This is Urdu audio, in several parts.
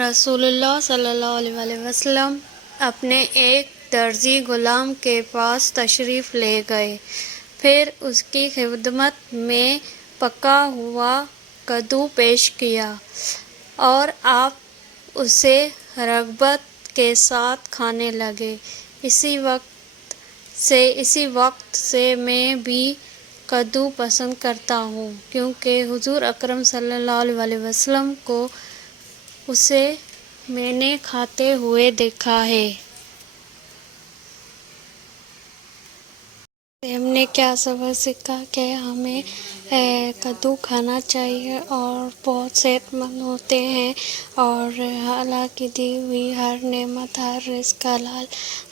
رسول اللہ صلی اللہ علیہ وسلم اپنے ایک درزی غلام کے پاس تشریف لے گئے، پھر اس کی خدمت میں پکا ہوا کدو پیش کیا اور آپ اسے رغبت کے ساتھ کھانے لگے۔ اسی وقت سے میں بھی کدو پسند کرتا ہوں، کیونکہ حضور اکرم صلی اللہ علیہ وسلم کو اسے میں نے کھاتے ہوئے دیکھا ہے۔ ہم نے کیا سبق سیکھا کہ ہمیں کدو کھانا چاہیے اور بہت صحت مند ہوتے ہیں، اور اللہ کی دی ہوئی ہر نعمت، ہر رزق حلال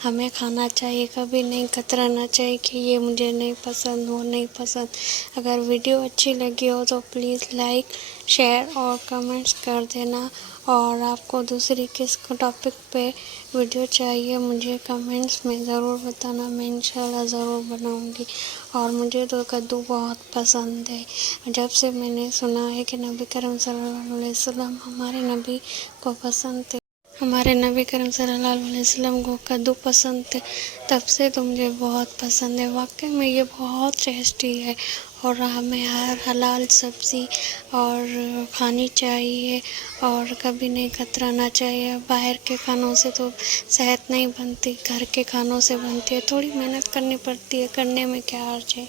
ہمیں کھانا چاہیے، کبھی نہیں کترانا چاہیے کہ یہ مجھے نہیں پسند، وہ نہیں پسند۔ اگر ویڈیو اچھی لگی ہو تو پلیز لائک، شیئر اور کمنٹس کر دینا، اور آپ کو دوسری کس ٹاپک پہ ویڈیو چاہیے مجھے کمنٹس میں ضرور بتانا، میں انشاءاللہ ضرور بناؤں گی۔ اور مجھے تو کدو بہت پسند ہے، جب سے میں نے سنا ہے کہ نبی کریم صلی اللہ علیہ وسلم ہمارے نبی کو پسند تھے، ہمارے نبی کریم صلی اللہ علیہ وسلم کو کدو پسند تھے، تب سے تو مجھے بہت پسند ہے۔ واقعی میں یہ بہت ٹیسٹی ہے، اور ہمیں ہر حلال سبزی اور کھانی چاہیے، اور کبھی نہیں کترانا چاہیے۔ باہر کے کھانوں سے تو صحت نہیں بنتی، گھر کے کھانوں سے بنتی ہے، تھوڑی محنت کرنی پڑتی ہے، کرنے میں کیا حرج ہے۔